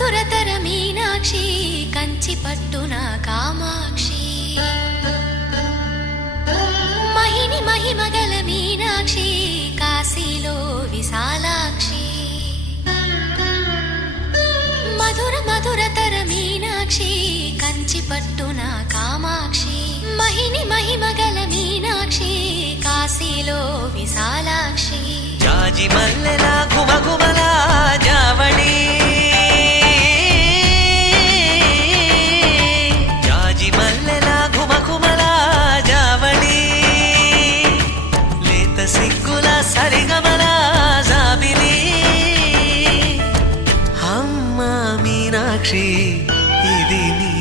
మధురతర మీనాక్షి కంచి పట్టున కామాక్షి మహిని మహిమగల మీనాక్షి కాశీలో విశాలాక్షి మధుర మధురతర మీనాక్షి కంచి పట్టున కామాక్షి మహిని మహిమగల మీనాక్షి కాశీలో విశాలాక్షి జాజి మల్లెల గుమగుమల జావళి జాజి మల్లెల గుమగుమల జావళి లేత సిగ్గుల సరిగమల జాబిలి అమ్మ మీనాక్షి ఇది నీ